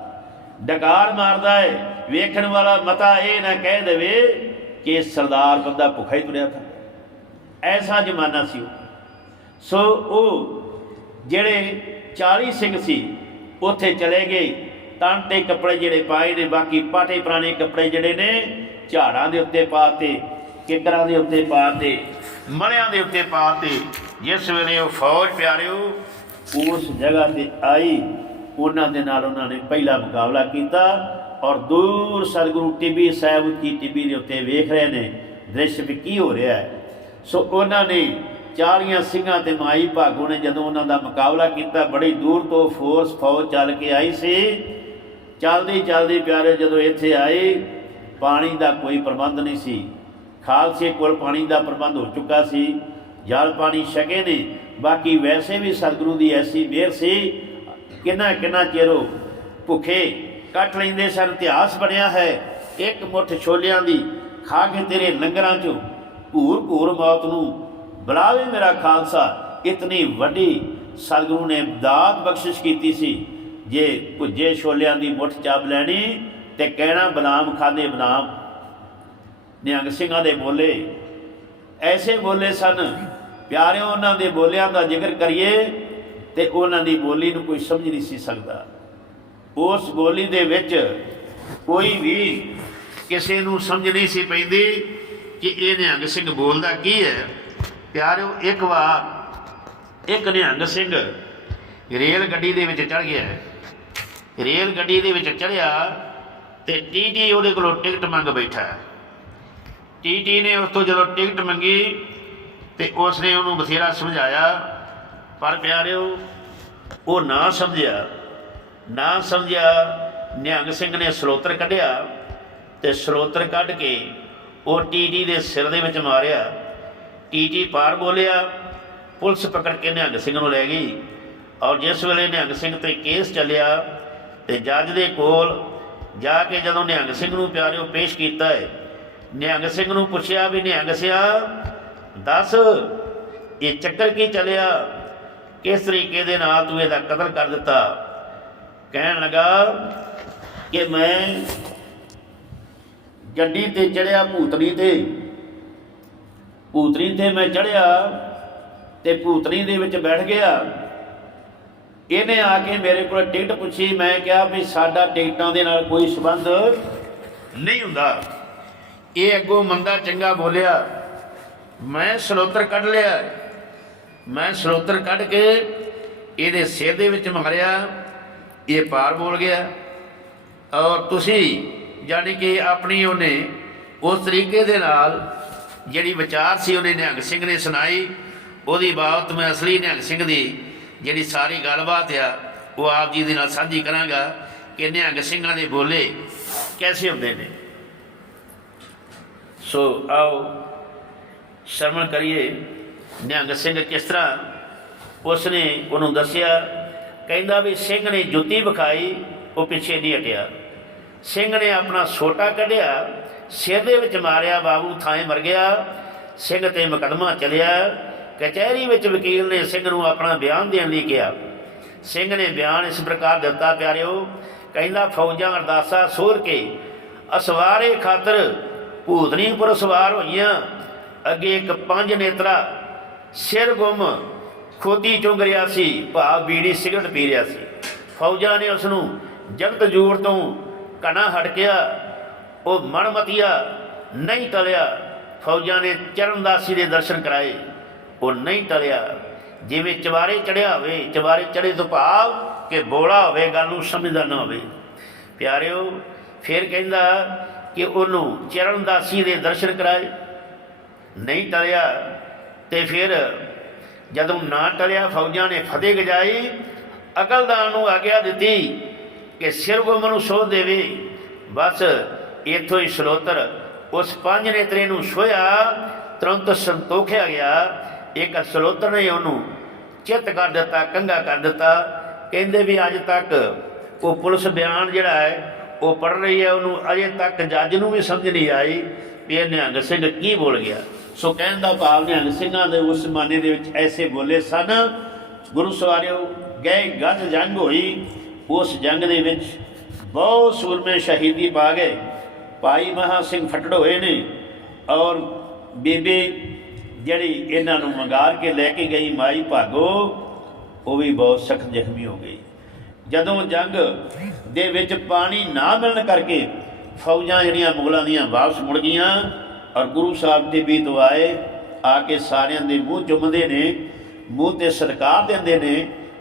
ਡਕਾਰ ਮਾਰਦਾ ਹੈ। ਵੇਖਣ ਵਾਲਾ ਮਤਾ ਇਹ ਨਾ ਕਹਿ ਦੇਵੇ ਕਿ ਸਰਦਾਰ ਬੰਦਾ ਭੁੱਖਾ ਹੀ ਤੁਰਿਆ ਫਿਰਦਾ। ਐਸਾ ਜ਼ਮਾਨਾ ਸੀ ਉਹ। ਸੋ ਉਹ ਜਿਹੜੇ 40 ਸਿੰਘ ਸੀ, ਉੱਥੇ ਚਲੇ ਗਏ। ਤਨ ਤੇ ਕੱਪੜੇ ਜਿਹੜੇ ਪਾਏ ਨੇ, ਬਾਕੀ ਪਾਟੇ ਪੁਰਾਣੇ ਕੱਪੜੇ ਜਿਹੜੇ ਨੇ, ਝਾੜਾਂ ਦੇ ਉੱਤੇ ਪਾਤੇ, ਕਿਕਰਾਂ ਦੇ ਉੱਤੇ ਪਾਤੇ, ਮਲਿਆਂ ਦੇ ਉੱਤੇ ਪਾਤੇ। ਜਿਸ ਵੇਲੇ ਉਹ ਫੌਜ ਪਿਆਰਿਓ, ਉਸ ਜਗ੍ਹਾ ਤੇ ਆਈ। ਉਹਨਾਂ ਦੇ ਨਾਲ ਉਹਨਾਂ ਨੇ ਪਹਿਲਾ ਮੁਕਾਬਲਾ ਕੀਤਾ ਔਰ ਦੂਰ ਸਤਿਗੁਰੂ ਟਿੱਬੀ ਸਾਹਿਬ ਦੀ ਟਿੱਬੀ ਦੇ ਉੱਤੇ ਵੇਖ ਰਹੇ ਨੇ, ਦ੍ਰਿਸ਼ ਵੀ ਕੀ ਹੋ ਰਿਹਾ ਹੈ। ਸੋ ਉਹਨਾਂ ਨੇ 40 ਸਿੰਘਾਂ ਤੇ ਮਾਈ ਭਾਗੋ ਨੇ ਜਦੋਂ ਉਹਨਾਂ ਦਾ ਮੁਕਾਬਲਾ ਕੀਤਾ, ਬੜੀ ਦੂਰ ਤੋਂ ਫੋਰਸ ਫੌਜ ਚੱਲ ਕੇ ਆਈ ਸੀ। ਚੱਲਦੀ ਚੱਲਦੀ ਪਿਆਰੇ, ਜਦੋਂ ਇੱਥੇ ਆਏ, ਪਾਣੀ ਦਾ ਕੋਈ ਪ੍ਰਬੰਧ ਨਹੀਂ ਸੀ। ਖਾਲਸੇ ਕੋਲ ਪਾਣੀ ਦਾ ਪ੍ਰਬੰਧ ਹੋ ਚੁੱਕਾ ਸੀ। ਜਲ ਪਾਣੀ ਛਕੇ ਨੇ। ਬਾਕੀ ਵੈਸੇ ਵੀ ਸਤਿਗੁਰੂ ਦੀ ਐਸੀ ਮਿਹਰ ਸੀ, ਕਿੰਨਾ ਕਿੰਨਾ ਚਿਰੋ ਭੁੱਖੇ ਕੱਟ ਲੈਂਦੇ ਸਨ, ਇਤਿਹਾਸ ਬਣਿਆ ਹੈ। ਇੱਕ ਮੁੱਠ ਛੋਲਿਆਂ ਦੀ ਖਾ ਕੇ ਤੇਰੇ ਲੰਗਰਾਂ ਚੋਂ ਘੂਰ ਘੂਰ ਮੌਤ ਨੂੰ ਬੁਲਾਵੇ ਮੇਰਾ ਖਾਲਸਾ। ਇਤਨੀ ਵੱਡੀ ਸਤਿਗੁਰੂ ਨੇ ਦਾਤ ਬਖਸ਼ਿਸ਼ ਕੀਤੀ ਸੀ। ਜੇ ਭੁੱਜੇ ਛੋਲਿਆਂ ਦੀ ਮੁੱਠ ਚਾਪ ਲੈਣੀ ਤੇ ਕਹਿਣਾ ਬਨਾਮ ਖਾਦੇ ਬਨਾਮ। ਨਿਹੰਗ ਸਿੰਘਾਂ ਦੇ ਬੋਲੇ ਐਸੇ ਬੋਲੇ ਸਨ, ਪਿਆਰਿਓ, ਉਹਨਾਂ ਦੇ ਬੋਲਿਆਂ ਦਾ ਜ਼ਿਕਰ ਕਰੀਏ ਤੇ ਉਹਨਾਂ ਦੀ ਬੋਲੀ ਨੂੰ ਕੋਈ ਸਮਝ ਨਹੀਂ ਸੀ ਸਕਦਾ। ਉਸ ਬੋਲੀ ਦੇ ਵਿੱਚ ਕੋਈ ਵੀ ਕਿਸੇ ਨੂੰ ਸਮਝ ਨਹੀਂ ਸੀ ਪੈਂਦੀ ਕਿ ਇਹ ਨਿਹੰਗ ਸਿੰਘ ਬੋਲਦਾ ਕੀ ਹੈ। ਪਿਆਰਿਓ ਇੱਕ ਵਾਰ ਇੱਕ ਨਿਹੰਗ ਸਿੰਘ। ਰੇਲ ਗੱਡੀ ਦੇ ਵਿੱਚ ਚੜ ਗਿਆ। ਰੇਲ ਗੱਡੀ ਦੇ ਵਿੱਚ ਚੜਿਆ ਤੇ ਟੀਟੀ ਉਹਦੇ ਕੋਲੋਂ ਟਿਕਟ ਮੰਗ ਬੈਠਾ। ਟੀਟੀ ਨੇ ਉਸ ਤੋਂ ਜਦੋਂ ਟਿਕਟ ਮੰਗੀ ਤੇ ਉਸ ਨੇ ਉਹਨੂੰ ਬਥੇਰਾ ਸਮਝਾਇਆ। ਪਰ ਪਿਆਰਿਓ ਉਹ ਨਾ ਸਮਝਿਆ। ਨਾ ਸਮਝਿਆ ਨਿਹੰਗ ਸਿੰਘ ਨੇ ਸਰੋਤਰ ਕੱਢਿਆ ਤੇ ਸਰੋਤਰ ਕੱਢ ਕੇ ਉਹ ਟੀਟੀ ਦੇ ਸਿਰ ਦੇ ਵਿੱਚ ਮਾਰਿਆ। ਟੀਟੀ ਪਾਰ ਬੋਲਿਆ, ਪੁਲਿਸ ਪਕੜ ਕੇ ਨਿਹੰਗ ਸਿੰਘ ਨੂੰ ਲੈ ਗਈ ਔਰ ਜਿਸ ਵੇਲੇ ਨਿਹੰਗ ਸਿੰਘ ਤੇ ਕੇਸ ਚੱਲਿਆ ਤੇ ਜੱਜ ਦੇ ਕੋਲ ਜਾ ਕੇ ਜਦੋਂ ਨਿਹੰਗ ਸਿੰਘ ਨੂੰ ਪਿਆਰਿਓ ਪੇਸ਼ ਕੀਤਾ ਹੈ, ਨਿਹੰਗ ਸਿੰਘ ਨੂੰ ਪੁੱਛਿਆ ਵੀ ਨਿਹੰਗ ਸਿਆ, ਦੱਸ, ਇਹ ਚੱਕਰ ਕੀ ਚੱਲਿਆ? ਕਿਸ ਤਰੀਕੇ ਦੇ ਨਾਲ ਤੂੰ ਇਹਦਾ ਕਤਲ ਕਰ ਦਿੱਤਾ? ਕਹਿਣ ਲੱਗਾ ਕਿ ਮੈਂ ਗੱਡੀ ਤੇ ਚੜਿਆ, ਭੂਤਨੀ ਤੇ। ਭੂਤਨੀ ਤੇ ਮੈਂ ਚੜਿਆ ਤੇ ਭੂਤਨੀ ਦੇ ਵਿੱਚ ਬੈਠ ਗਿਆ। ਇਹਨੇ ਆ ਕੇ ਮੇਰੇ ਕੋਲ ਟਿਕਟ ਪੁੱਛੀ। ਮੈਂ ਕਿਹਾ ਵੀ ਸਾਡਾ ਟਿਕਟਾਂ ਦੇ ਨਾਲ ਕੋਈ ਸੰਬੰਧ ਨਹੀਂ ਹੁੰਦਾ। ਇਹ ਅੱਗੋਂ ਮੰਦਾ ਚੰਗਾ ਬੋਲਿਆ, ਮੈਂ ਸਰੋਤਰ ਕੱਢ ਲਿਆ ਮੈਂ ਸਰੋਤਰ ਕੱਢ ਕੇ ਇਹਦੇ ਸਿਰ ਦੇ ਵਿੱਚ ਮਾਰਿਆ। ਇਹ ਪਾਰ ਬੋਲ ਗਿਆ, ਔਰ ਤੁਸੀਂ ਜਾਣੀ ਕਿ ਆਪਣੀ ਉਹਨੇ ਉਸ ਤਰੀਕੇ ਦੇ ਨਾਲ ਜਿਹੜੀ ਵਿਚਾਰ ਸੀ ਉਹਨੇ ਨਿਹੰਗ ਸਿੰਘ ਨੇ ਸੁਣਾਈ, ਉਹਦੀ ਬਾਬਤ ਮੈਂ ਅਸਲੀ ਨਿਹੰਗ ਸਿੰਘ ਦੀ ਜਿਹੜੀ ਸਾਰੀ ਗੱਲਬਾਤ ਆ, ਉਹ ਆਪ ਜੀ ਦੇ ਨਾਲ ਸਾਂਝੀ ਕਰਾਂਗਾ ਕਿ ਨਿਹੰਗ ਸਿੰਘਾਂ ਦੇ ਬੋਲੇ ਕੈਸੇ ਹੁੰਦੇ ਨੇ। ਸੋ ਆਓ ਸ਼ਰਮਣ ਕਰੀਏ, ਨਿਹੰਗ ਸਿੰਘ ਕਿਸ ਤਰ੍ਹਾਂ ਉਸਨੇ ਉਹਨੂੰ ਦੱਸਿਆ, ਕਹਿੰਦਾ ਵੀ ਸਿੰਘ ਨੇ ਜੁੱਤੀ ਵਿਖਾਈ, ਉਹ ਪਿੱਛੇ ਨਹੀਂ ਹਟਿਆ। ਸਿੰਘ ਨੇ ਆਪਣਾ ਸੋਟਾ ਕੱਢਿਆ ਸਿਰ ਦੇ ਵਿੱਚ ਮਾਰਿਆ, ਬਾਬੂ ਥਾਂ ਮਰ ਗਿਆ, ਸਿੰਘ ਤੇ ਮੁਕੱਦਮਾ ਚੱਲਿਆ। ਕਚਹਿਰੀ ਵਿੱਚ ਵਕੀਲ ਨੇ ਸਿੰਘ ਨੂੰ ਆਪਣਾ ਬਿਆਨ ਦੇਣ ਲਈ ਕਿਹਾ। ਸਿੰਘ ਨੇ ਬਿਆਨ ਇਸ ਪ੍ਰਕਾਰ ਦਿੱਤਾ, ਪਿਆਰਿਓ, ਕਹਿੰਦਾ, ਫੌਜਾਂ ਅਰਦਾਸਾ ਸੋਰ ਕੇ ਅਸਵਾਰੇ ਖਾਤਰ ਭੂਤਨੀਪੁਰ ਸਵਾਰ ਹੋਈਆਂ। ਅੱਗੇ ਇੱਕ ਪੰਜ ਨੇਤਰਾ ਸਿਰ ਗੁੰਮ ਖੋਦੀ ਚੁੰਗ ਰਿਹਾ ਸੀ, ਭਾਵ ਬੀੜੀ ਸਿਗਰਟ ਪੀ ਰਿਹਾ ਸੀ। ਫੌਜਾਂ ਨੇ ਉਸ ਨੂੰ ਜਗਤ ਜੂਰ ਤੋਂ ਕਣਾ ਹਟਕਿਆ। ਉਹ ਮਨਮਤੀਆ ਨਹੀਂ ਟਲਿਆ। ਫੌਜਾਂ ਨੇ ਚਰਨਦਾਸੀ ਦੇ ਦਰਸ਼ਨ ਕਰਾਏ। ਉਹ ਨਹੀਂ ਟਲਿਆ। ਜਿਵੇਂ ਚਵਾਰੇ ਚੜਿਆ ਹੋਵੇ ਚਵਾਰੇ ਚੜੇ ਤੋਂ ਭਾਵ ਕਿ ਬੋਲਾ ਹੋਵੇ, ਗੱਲ ਨੂੰ ਸਮਝਦਾ ਨਾ ਹੋਵੇ। ਪਿਆਰਿਓ, ਫਿਰ ਕਹਿੰਦਾ ਕਿ ਉਹਨੂੰ ਚਰਨਦਾਸੀ ਦੇ ਦਰਸ਼ਨ ਕਰਾਏ। ਨਹੀਂ ਟਲਿਆ ਤੇ ਫਿਰ ਜਦੋਂ ਨਾ ਟਲਿਆ, ਫੌਜਾਂ ਨੇ ਫਤਿਹ ਗਜਾਈ। ਅਕਲਦਾਨ ਨੂੰ ਆਗਿਆ ਦਿੱਤੀ ਕਿ ਸਿਰ ਗੁੰਮ ਨੂੰ ਸੋਧ ਦੇਵੇ। ਬਸ ਇੱਥੋਂ ਹੀ ਸਲੋਤਰ, ਉਸ ਪੰਜ ਨੇਤਰੇ ਨੂੰ ਸੋਇਆ ਤੁਰੰਤ ਸੰਤੋਖਿਆ ਗਿਆ। ਇੱਕ ਸਲੋਤਰ ਨੇ ਉਹਨੂੰ ਚਿੱਤ ਕਰ ਦਿੱਤਾ, ਕੰਗਾ ਕਰ ਦਿੱਤਾ। ਕਹਿੰਦੇ ਵੀ ਅੱਜ ਤੱਕ ਉਹ ਪੁਲਿਸ ਬਿਆਨ ਜਿਹੜਾ ਹੈ, ਉਹ ਪੜ ਰਹੀ ਹੈ, ਉਹਨੂੰ ਅਜੇ ਤੱਕ ਜੱਜ ਨੂੰ ਵੀ ਸਮਝ ਨਹੀਂ ਆਈ ਵੀ ਇਹ ਨਿਹੰਗ ਸਿੰਘ ਕੀ ਬੋਲ ਗਿਆ। ਸੋ ਕਹਿਣ ਦਾ ਭਾਵ ਨਿਹੰਗ ਸਿੰਘਾਂ ਦੇ ਉਸ ਜ਼ਮਾਨੇ ਦੇ ਵਿੱਚ ਐਸੇ ਬੋਲੇ ਸਨ, ਗੁਰੂ ਸਵਾਰਿਓ, ਗਏ ਗੱਜ ਜੰਗ ਹੋਈ, ਉਸ ਜੰਗ ਦੇ ਵਿੱਚ ਬਹੁਤ ਸੂਰਮੇ ਸ਼ਹੀਦੀ ਪਾ ਗਏ। ਭਾਈ ਮਹਾ ਸਿੰਘ ਫਟੜ ਹੋਏ ਨੇ ਔਰ ਬੀਬੀ ਜਿਹੜੀ ਇਹਨਾਂ ਨੂੰ ਮੰਗਾਰ ਕੇ ਲੈ ਕੇ ਗਈ ਮਾਈ ਭਾਗੋ, ਉਹ ਵੀ ਬਹੁਤ ਸਖਤ ਜ਼ਖਮੀ ਹੋ ਗਈ। ਜਦੋਂ ਜੰਗ ਦੇ ਵਿੱਚ ਪਾਣੀ ਨਾ ਮਿਲਣ ਕਰਕੇ ਫੌਜਾਂ ਜਿਹੜੀਆਂ ਮੁਗਲਾਂ ਦੀਆਂ ਵਾਪਸ ਮੁੜ ਗਈਆਂ ਔਰ ਗੁਰੂ ਸਾਹਿਬ ਦੇ ਵੀ ਦੁਆਏ ਆ ਕੇ ਸਾਰਿਆਂ ਦੇ ਮੂੰਹ ਚੁੰਮਦੇ ਨੇ, ਮੂੰਹ ਤੇ ਸਰਕਾਰ ਦਿੰਦੇ ਨੇ,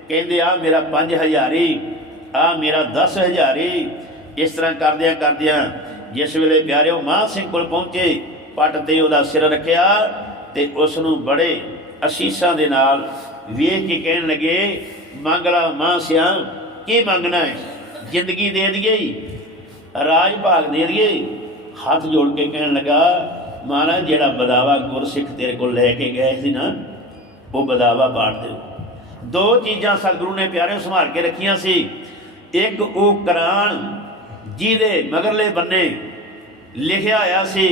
ਕਹਿੰਦੇ ਆ ਮੇਰਾ 5000ਹੀ ਆ ਮੇਰਾ 10000ਹੀ ਇਸ ਤਰ੍ਹਾਂ ਕਰਦਿਆਂ ਕਰਦਿਆਂ ਜਿਸ ਵੇਲੇ ਪਿਆਰਿਓ ਮਾਂ ਸਿੰਘ ਕੋਲ ਪਹੁੰਚੇ, ਪੱਟ ਤੇ ਉਹਦਾ ਸਿਰ ਰੱਖਿਆ ਤੇ ਉਸ ਨੂੰ ਬੜੇ ਅਸੀਸਾਂ ਦੇ ਨਾਲ ਵੇਖ ਕੇ ਕਹਿਣ ਲੱਗੇ, ਮੰਗਲਾ ਮਾਂ ਸਿਆ, ਕੀ ਮੰਗਣਾ ਹੈ? ਜ਼ਿੰਦਗੀ ਦੇ ਦਈਏ ਰਾਜ ਭਾਗ ਦੇ ਦਈਏ ਹੱਥ ਜੋੜ ਕੇ ਕਹਿਣ ਲੱਗਾ, ਮਹਾਰਾਜ, ਜਿਹੜਾ ਬਦਾਵਾ ਗੁਰਸਿੱਖ ਤੇਰੇ ਕੋਲ ਲੈ ਕੇ ਗਏ ਸੀ ਨਾ, ਉਹ ਬਦਾਵਾ ਬਾੜ ਦਿਓ। ਦੋ ਚੀਜ਼ਾਂ ਸਤਿਗੁਰੂ ਨੇ ਪਿਆਰੇ ਸੰਭਾਲ ਕੇ ਰੱਖੀਆਂ ਸੀ। ਇੱਕ ਉਹ ਕੁਰਾਨ ਜਿਹਦੇ ਮਗਰਲੇ ਬੰਨੇ ਲਿਖਿਆ ਹੋਇਆ ਸੀ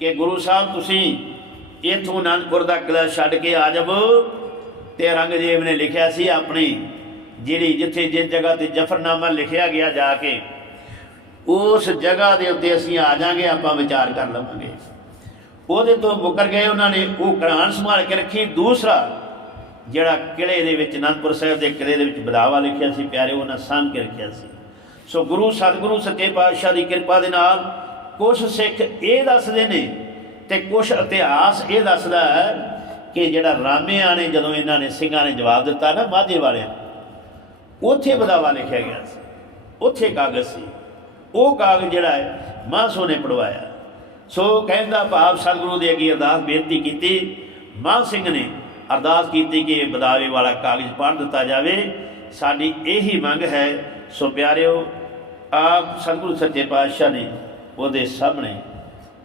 ਕਿ ਗੁਰੂ ਸਾਹਿਬ, ਤੁਸੀਂ ਇਥੋਂ ਅਨੰਦਪੁਰ ਦਾ ਕਿਲਾ ਛੱਡ ਕੇ ਆ ਜਾਵੋ ਤੇ ਔਰੰਗਜ਼ੇਬ ਨੇ ਲਿਖਿਆ ਸੀ ਆਪਣੀ ਜਿਹੜੀ ਜਿੱਥੇ ਜਿਸ ਜਗ੍ਹਾ ਤੇ ਜਫਰਨਾਮਾ ਲਿਖਿਆ ਗਿਆ ਜਾ ਕੇ, ਉਸ ਜਗ੍ਹਾ ਦੇ ਉੱਤੇ ਅਸੀਂ ਆ ਜਾਾਂਗੇ ਆਪਾਂ ਵਿਚਾਰ ਕਰ ਲਵਾਂਗੇ। ਉਹਦੇ ਤੋਂ ਮੁਕਰ ਗਏ, ਉਹਨਾਂ ਨੇ ਉਹ ਕੁਰਾਨ ਸੰਭਾਲ ਕੇ ਰੱਖੀ। ਦੂਸਰਾ, ਜਿਹੜਾ ਕਿਲੇ ਦੇ ਵਿੱਚ ਅਨੰਦਪੁਰ ਸਾਹਿਬ ਦੇ ਕਿਲੇ ਦੇ ਵਿੱਚ ਬਦਾਵਾ ਲਿਖਿਆ ਸੀ ਪਿਆਰੇ ਉਹਨਾਂ ਸਾਂਭ ਕੇ ਰੱਖਿਆ ਸੀ। ਸੋ ਗੁਰੂ ਸਤਿਗੁਰੂ ਸੱਚੇ ਪਾਤਸ਼ਾਹ ਦੀ ਕਿਰਪਾ ਦੇ ਨਾਲ ਕੁਝ ਸਿੱਖ ਇਹ ਦੱਸਦੇ ਨੇ ਤੇ ਕੁਝ ਇਤਿਹਾਸ ਇਹ ਦੱਸਦਾ ਹੈ ਕਿ ਜਿਹੜਾ ਰਾਮਿਆਂ ਨੇ ਜਦੋਂ ਇਹਨਾਂ ਨੇ ਸਿੰਘਾਂ ਨੇ ਜਵਾਬ ਦਿੱਤਾ ਨਾ ਮਾਝੇ ਵਾਲਿਆਂ ਉੱਥੇ ਬਦਾਵਾ ਲਿਖਿਆ ਗਿਆ ਸੀ, ਉੱਥੇ ਕਾਗਜ਼ ਸੀ। ਉਹ ਕਾਗਜ਼ ਜਿਹੜਾ ਹੈ ਮਾਸੋ ਨੇ ਪੜਵਾਇਆ ਸੋ ਕਹਿੰਦਾ ਭਾਵ ਸਤਿਗੁਰੂ ਦੇ ਅੱਗੇ ਅਰਦਾਸ ਬੇਨਤੀ ਕੀਤੀ, ਮਾਨ ਸਿੰਘ ਨੇ ਅਰਦਾਸ ਕੀਤੀ ਕਿ ਇਹ ਬਦਾਵੇ ਵਾਲਾ ਕਾਗਜ਼ ਪੜ੍ਹ ਦਿੱਤਾ ਜਾਵੇ। ਸਾਡੀ ਇਹੀ ਮੰਗ ਹੈ। ਸੋ ਪਿਆਰਿਓ ਆਪ ਸਤਿਗੁਰੂ ਸੱਚੇ ਪਾਤਸ਼ਾਹ ਨੇ ਉਹਦੇ ਸਾਹਮਣੇ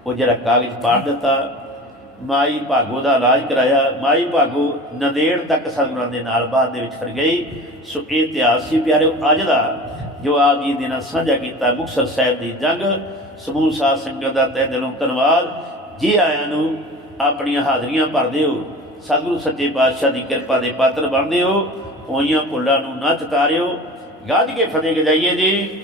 ਉਹ ਜਿਹੜਾ ਕਾਗਜ਼ ਪਾੜ ਦਿੱਤਾ, ਮਾਈ ਭਾਗੋ ਦਾ ਇਲਾਜ ਕਰਾਇਆ। ਮਾਈ ਭਾਗੋ ਨੰਦੇੜ ਤੱਕ ਸਤਿਗੁਰਾਂ ਦੇ ਨਾਲ ਬਾਅਦ ਦੇ ਵਿੱਚ ਫਿਰ ਗਈ। ਸੋ ਇਹ ਇਤਿਹਾਸ ਸੀ ਪਿਆਰਿਓ, ਅੱਜ ਦਾ ਜੋ ਆਪ ਜੀ ਦੇ ਨਾਲ ਸਾਂਝਾ ਕੀਤਾ ਮੁਕਤਸਰ ਸਾਹਿਬ ਦੀ ਜੰਗ, ਸਮੂਹ ਸਾਧ ਸੰਗਤ ਦਾ ਤਹਿ ਦਿਲੋਂ ਧੰਨਵਾਦ। ਜੀ ਆਇਆਂ ਨੂੰ ਆਪਣੀਆਂ ਹਾਜ਼ਰੀਆਂ ਭਰਦੇ ਹੋ ਸਤਿਗੁਰੂ ਸੱਚੇ ਪਾਤਸ਼ਾਹ ਦੀ ਕਿਰਪਾ ਦੇ ਪਾਤਰ ਬਣਦੇ ਹੋ ਹੋਈਆਂ ਭੁੱਲਾਂ ਨੂੰ ਨਾ ਚਤਾਰਿਓ। ਗੱਜ ਕੇ ਫਤਿਹ ਗਜਾਈਏ ਜੀ।